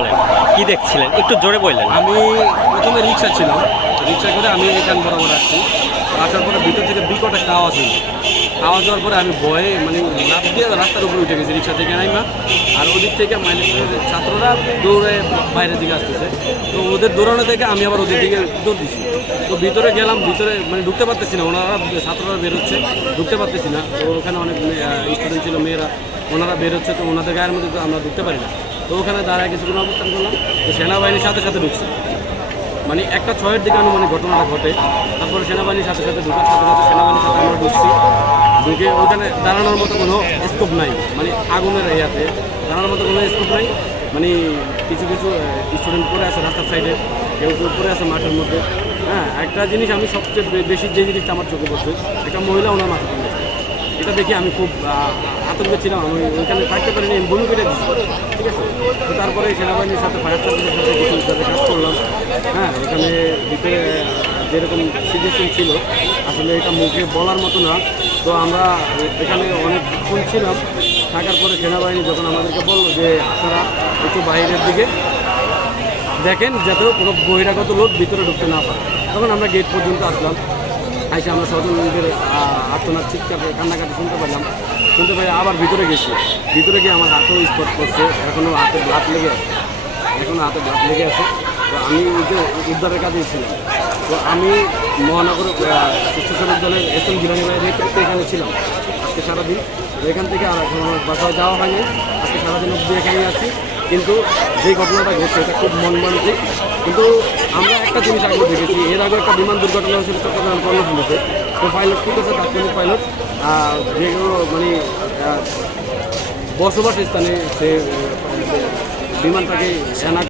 বলেন, কি দেখছিলেন? একটু জোরে বললেন। আমি প্রথমে রিক্সা ছিলাম। রিক্সা করে আমি এখান বরাবর আসছি। আসার পরে ভিতর থেকে বিকট একটা আওয়াজ হলো। আওয়াজ হওয়ার পরে আমি ভয়ে মানে লাফ দিয়ে রাস্তার উপরে উঠে গেছি, রিক্সা থেকে নাইমা। আর ওদিক থেকে মাইলেজের ছাত্ররা দৌড়ে বাইরের দিকে আসতেছে। তো ওদের দৌড়ানো থেকে আমি আবার ওদের দিকে দৌড় দিছি তো ভিতরে গেলাম, ভিতরে মানে ঢুকতে পারতেছি না। ওনারা, ছাত্ররা বেরোচ্ছে ঢুকতে পারতেছি না। তো ওখানে অনেক স্টুডেন্ট ছিল, মেয়েরা। ওনারা বেরোচ্ছে তো ওনাদের গায়ের মধ্যে তো আমরা ঢুকতে পারি না। তো ওখানে দাঁড়ায় কিছুক্ষণ অবস্থান করলাম, তো সেনাবাহিনীর সাথে সাথে ঢুকছে। মানে একটা ছয়ের দিকে আনুমানিক ঘটনাটা ঘটে, তারপরে সেনাবাহিনীর সাথে সাথে ঢুকার সাথে সাথে সেনাবাহিনীর সাথে আমরা ঢুকছি। ঢুকে ওখানে দাঁড়ানোর মতো কোনো স্কোপ নাই মানে আগুনের ইয়াতে দাঁড়ানোর মতো কোনো স্কোপ নাই। মানে কিছু কিছু স্টুডেন্ট পড়ে আছে রাস্তার সাইডে কেউ কেউ পড়ে আছে মাঠের মধ্যে। হ্যাঁ একটা জিনিস আমি সবচেয়ে বেশি যে জিনিসটা আমার চোখে পড়ছে একটা মহিলা ওনার মাথা এটা দেখে আমি খুব আতঙ্কে ছিলাম, আমি ওইখানে থাকতে পারিনি, আমি বমি কেটে দিচ্ছি ঠিক আছে? তো তারপরে সেনাবাহিনীর সাথে, ফায়ার সার্ভিসের সাথে কিছু সাথে কাজ করলাম। হ্যাঁ ওখানে ভিতরে যেরকম সিচুয়েশন ছিল, আসলে এটা মুখে বলার মতো না। তো আমরা এখানে অনেকক্ষণ ছিলাম। থাকার পরে সেনাবাহিনী যখন আমাদেরকে বলল যে, আপনারা একটু বাইরের দিকে দেখেন, যাতে কোনো বহিরাগত লোক ভিতরে ঢুকতে না পারে। তখন আমরা গেট পর্যন্ত আসলাম। এসে আমরা স্বজনদের আর্তনার চিৎকার কান্নাকাটি শুনতে পারলাম শুনতে পেয়ে আবার ভিতরে গেছি। ভিতরে গিয়ে আমার হাতেও স্পট করছে। এখনও হাতে ব্লাড লেগে আছে। এখনও হাতে ব্লাড লেগে আছে। তো আমি ওই যে উদ্ধারের কাজেই ছিলাম। তো আমি মহানগর স্বেচ্ছাসেবক দলের এস এম জিলানি নেতৃত্বে এখানে ছিলাম। আজকে সারাদিন। এখান থেকে আর এখন আমার বাসায় যাওয়া হয়নি। আজকে সারাদিন অব্দি এখানেই আছি। কিন্তু যে ঘটনাটা ঘটছে, এটা খুব মনমান্তিক কিন্তু আমরা একটা জিনিস আগে দেখেছি, এর আগে একটা বিমান দুর্ঘটনা হয়েছিল চট্টগ্রাম কর্ণফুলিতে তো পাইলট ঠিক আছে তাৎক্ষণিক পাইলট যে মানে বসবাস স্থানে সে বিমানটাকে সেনা